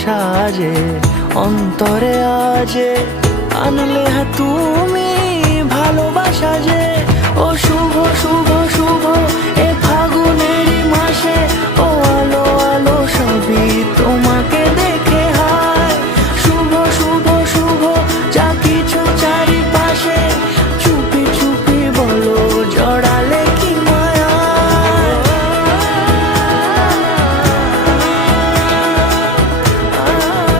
সাজে অন্তরে আজে আনলে তুমি ভালোবাসা যে ও শুভ শুভ